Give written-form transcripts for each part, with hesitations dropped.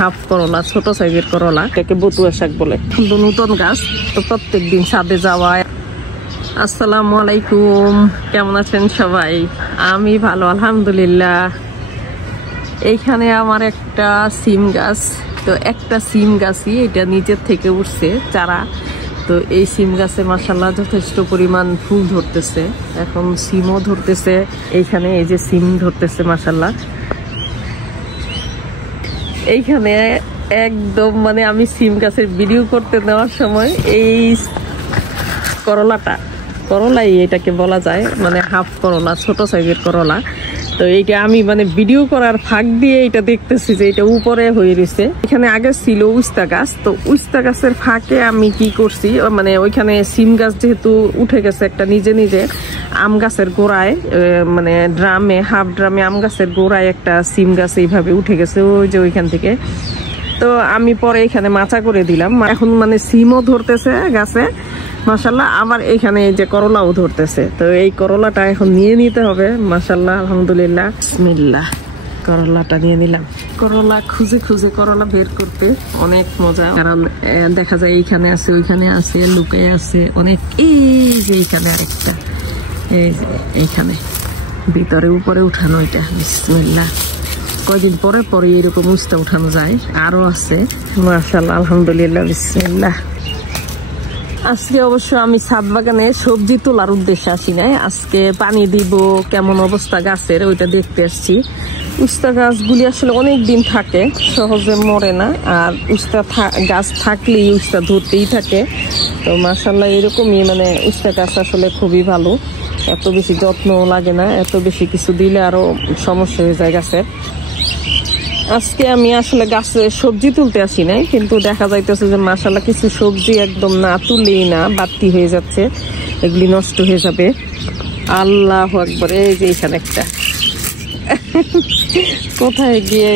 Half করলা, ছোট সাইজের করলা, এটাকে বতুয়া শাক বলে। নতুন গাছ তো প্রত্যেকদিন ছাদে যাওয়ায়। আসসালামু আলাইকুম, কেমন আছেন সবাই? আমি ভালো আলহামদুলিল্লাহ। এইখানে আমার একটা সিম গাছ, তো একটা সিম গাছই এটা নিচের থেকে উঠছে চারা। তো এই সিম গাছে মাশাআল্লাহ যথেষ্ট পরিমাণ ফুল ধরতেছে, এখন সিমও ধরতেছে। এইখানে এই যে সিম ধরতেছে মাশাআল্লাহ। এইখানে একদম মানে আমি সিম গাছের ভিডিও করতে নেওয়ার সময় এই করলাই এটাকে বলা যায়, মানে হাফ করলা, ছোট সাইজের করলা। তো এইটা আমি মানে ভিডিও করার ফাঁক দিয়ে এটা দেখতেছি যে এটা উপরে হয়ে রয়েছে। এখানে আগে ছিল উস্তা গাছ, তো উস্তা গাছের ফাঁকে আমি কি করছি, মানে ওইখানে সিম গাছ যেহেতু উঠে গেছে একটা নিজে নিজে, আম গাছের গোড়ায় মানে ড্রামে, হাফ ড্রামে আম গাছের গোড়ায় একটা সিম গাছ এইভাবে উঠে গেছে ওই যে ওইখান থেকে। তো আমি পরে এখানে মাচা করে দিলাম, এখন মানে সিমও ধরতেছে গাছে মাশাআল্লাহ, আবার এখানে এই যে করলাও ধরতেছে। তো এই করলাটা এখন নিয়ে নিতে হবে মাশাআল্লাহ আলহামদুলিল্লাহ। বিসমিল্লাহ, করলাটা নিয়ে নিলাম। করলা খুঁজে খুঁজে করলা বের করতে অনেক মজা, কারণ দেখা যায় এইখানে আছে, ওইখানে আছে, লুকে আছে অনেক। এই যে এইখানে আরেকটা, এই যে এইখানে ভিতরে উপরে উঠানো, এটা বিসমিল্লাহ। কয়দিন পরে পরে এরকম উস্তা উঠানো যায়, আরো আছে মাশাআল্লাহ আলহামদুলিল্লাহ। বিসমিল্লাহ। আজকে অবশ্য আমি ছাদ বাগানে সবজি তোলার উদ্দেশ্যে আসি নাই, আজকে পানি দিব, কেমন অবস্থা গাছের ওইটা দেখতে আসছি। উস্তা গাছগুলি আসলে অনেক দিন থাকে, সহজে মরে না, আর উস্তা গাছ থাকলেই উস্তা ধরতেই থাকে। তো মাশাআল্লাহ এরকমই, মানে উস্তা গাছ আসলে খুবই ভালো, এত বেশি যত্নও লাগে না, এত বেশি কিছু দিলে আরো সমস্যা হয়ে যায় গাছের। আজকে আমি আসলে গাছে সবজি তুলতে আসি নাই, কিন্তু দেখা যাইতেছে যে মাশাআল্লাহ কিছু সবজি একদম না তুললেই না, বাড়তি হয়ে যাচ্ছে, এগুলি নষ্ট হয়ে যাবে। আল্লাহু আকবার। এই যে এখানে একটা কোথায় গিয়ে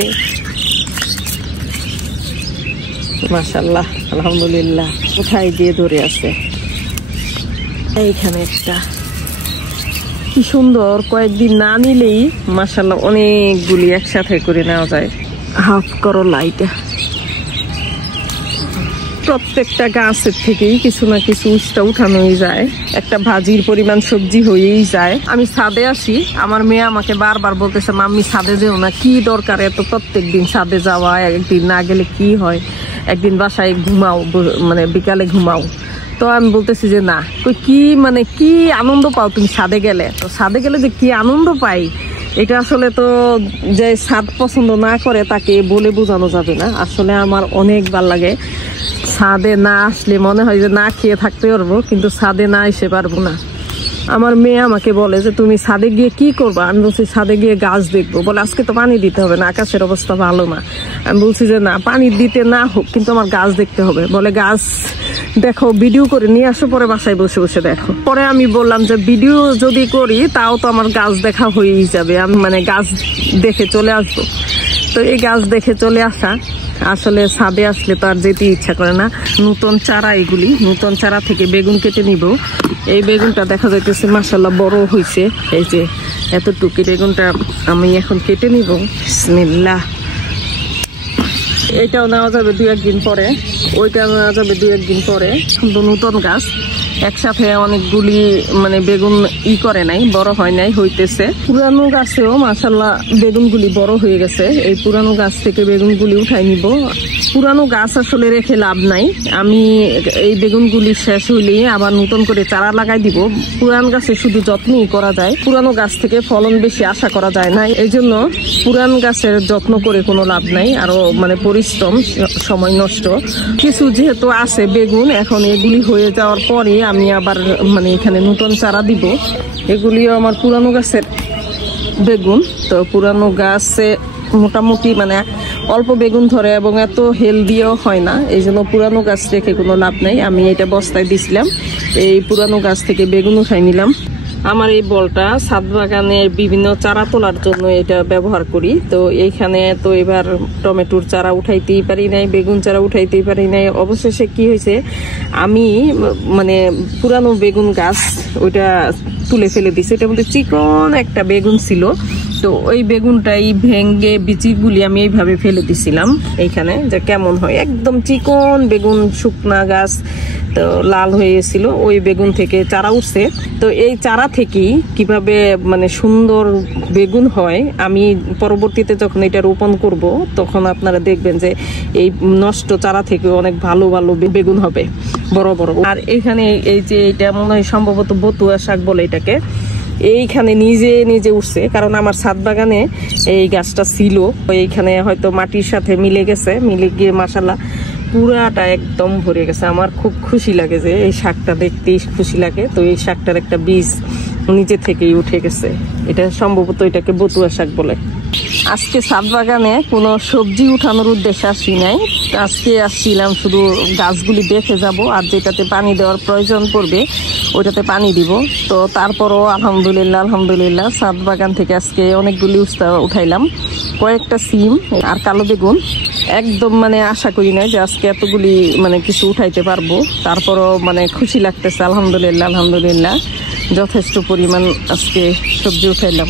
মাশাআল্লাহ আলহামদুলিল্লাহ কোথায় গিয়ে ধরে আছে। এইখানে একটা কি সুন্দর, কয়েকদিন না নিলেই মাশাআল্লাহ অনেকগুলি একসাথে করে নেওয়া যায়। হাফ করলা, এটা প্রত্যেকটা গাছের থেকেই কিছু না কিছু উস্তা উঠানোই যায়, একটা ভাজির পরিমাণ সবজি হয়েই যায়। আমি ছাদে আসি, আমার মেয়ে আমাকে বারবার বলতেছে মাম্মি ছাদে যেও না, কি দরকার এত প্রত্যেক দিন ছাদে যাওয়া, একদিন না গেলে কি হয়, একদিন বাসায় ঘুমাও, মানে বিকালে ঘুমাও। তো আমি বলতেছি যে না, কি মানে কি আনন্দ পাও তুমি ছাদে গেলে? তো ছাদে গেলে যে কি আনন্দ পাই, এটা আসলে তো যে ছাদ পছন্দ না করে তাকে বলে বোঝানো যাবে না। আসলে আমার অনেক ভালো লাগে, ছাদে না আসলে মনে হয় যে না খেয়ে থাকতে পারবো, কিন্তু ছাদে না এসে পারবো না। আমার মেয়ে আমাকে বলে যে তুমি ছাদে গিয়ে কি করবা? আমি বলছি ছাদে গিয়ে গাছ দেখবো। বলে আজকে তো পানি দিতে হবে না, আকাশের অবস্থা ভালো না। আমি বলছি যে না, পানি দিতে না হোক, কিন্তু আমার গাছ দেখতে হবে। বলে গাছ দেখো, ভিডিও করে নিয়ে আসো, পরে বাসায় বসে বসে দেখো। পরে আমি বললাম যে ভিডিও যদি করি তাও তো আমার গাছ দেখা হয়েই যাবে, আমি মানে গাছ দেখে চলে আসবো। তো এই গাছ দেখে চলে আসা, আসলে ছাদে আসলে তো আর যেতে ইচ্ছা করে না। নতুন চারা, এগুলি নতুন চারা থেকে বেগুন কেটে নিব। এই বেগুনটা দেখা যাইতেছে মাশাআল্লাহ বড় হয়েছে, এই যে এতটুকু বেগুনটা আমি এখন কেটে নিব। বিসমিল্লাহ। এটাও নেওয়া যাবে 2-1 দিন পরে, ওইটাও নেওয়া যাবে 2-1 দিন পরে। কিন্তু নতুন গাছ একসাথে অনেকগুলি মানে বেগুন করে নাই, বড় হয় নাই, হইতেছে। পুরানো গাছেও মাশাআল্লাহ বেগুনগুলি বড় হয়ে গেছে, এই পুরানো গাছ থেকে বেগুনগুলি উঠাই নিব। পুরানো গাছ আসলে রেখে লাভ নাই, আমি এই বেগুনগুলি শেষ হইলে আবার নতুন করে চারা লাগাই দিব। পুরান গাছে শুধু যত্নই করা যায়, পুরানো গাছ থেকে ফলন বেশি আশা করা যায় না, এই জন্য পুরান গাছের যত্ন করে কোনো লাভ নাই, আরো মানে পরিশ্রম, সময় নষ্ট। কিছু যেহেতু আছে বেগুন, এখন এগুলি হয়ে যাওয়ার পরে আমি আবার মানে এখানে নতুন চারা দিব। এগুলিও আমার পুরানো গাছের বেগুন, তো পুরানো গাছে মোটামুটি মানে অল্প বেগুন ধরে এবং এত হেলদিও হয় না, এই জন্য পুরানো গাছ রেখে কোনো লাভ নাই। আমি এটা বস্তায় দিছিলাম, এই পুরানো গাছ থেকে বেগুন উঠাই নিলাম। আমার এই বলটা ছাদ বাগানের বিভিন্ন চারা তোলার জন্য এটা ব্যবহার করি। তো এইখানে তো এবার টমেটোর চারা উঠাইতেই পারি নাই, বেগুন চারা উঠাইতেই পারি নাই। অবশেষে কি হয়েছে, আমি মানে পুরানো বেগুন গাছ ওইটা তুলে ফেলে দিছি। এটার মধ্যে চিকন একটা বেগুন ছিল, তো ওই বেগুনটাই ভেঙে বিচিগুলি আমি এইভাবে ফেলে দিছিলাম এইখানে, যে কেমন হয় একদম চিকন বেগুন, শুকনা গাছ, তো লাল হয়ে গেছিল। ওই বেগুন থেকে চারা উঠছে। তো এই চারা থেকেই কিভাবে মানে সুন্দর বেগুন হয়, আমি পরবর্তীতে যখন এটা রোপণ করব তখন আপনারা দেখবেন যে এই নষ্ট চারা থেকে অনেক ভালো ভালো বেগুন হবে, বড় বড়। আর এখানে এই যে এটা মনে হয় সম্ভবত বতুয়া শাক বলে এটাকে, এইখানে নিজে নিজে উঠছে, কারণ আমার ছাদ বাগানে এই গাছটা ছিল, এইখানে হয়তো মাটির সাথে মিলে গেছে, মিলে গিয়ে মাশাআল্লাহ পুরাটা একদম ভরে গেছে। আমার খুব খুশি লাগে যে এই শাকটা দেখতেই খুশি লাগে। তো এই শাকটার একটা বীজ নিচে থেকেই উঠে গেছে, এটা সম্ভবত এটাকে বতুয়া শাক বলে। আজকে ছাদ বাগানে কোনো সবজি উঠানোর উদ্দেশ্যে আসি নাই, আজকে আসছিলাম শুধু গাছগুলি দেখে যাব, আর যেটাতে পানি দেওয়ার প্রয়োজন পড়বে ওইটাতে পানি দিব। তো তারপরও আলহামদুলিল্লাহ ছাদ বাগান থেকে আজকে অনেকগুলি উস্তা উঠাইলাম, কয়েকটা সিম আর কালো বেগুন। একদম মানে আশা করি না যে আজকে এতগুলি মানে কিছু উঠাইতে পারবো, তারপরও মানে খুশি লাগতেছে। আলহামদুলিল্লাহ যথেষ্ট পরিমাণ আজকে সবজি উঠাইলাম।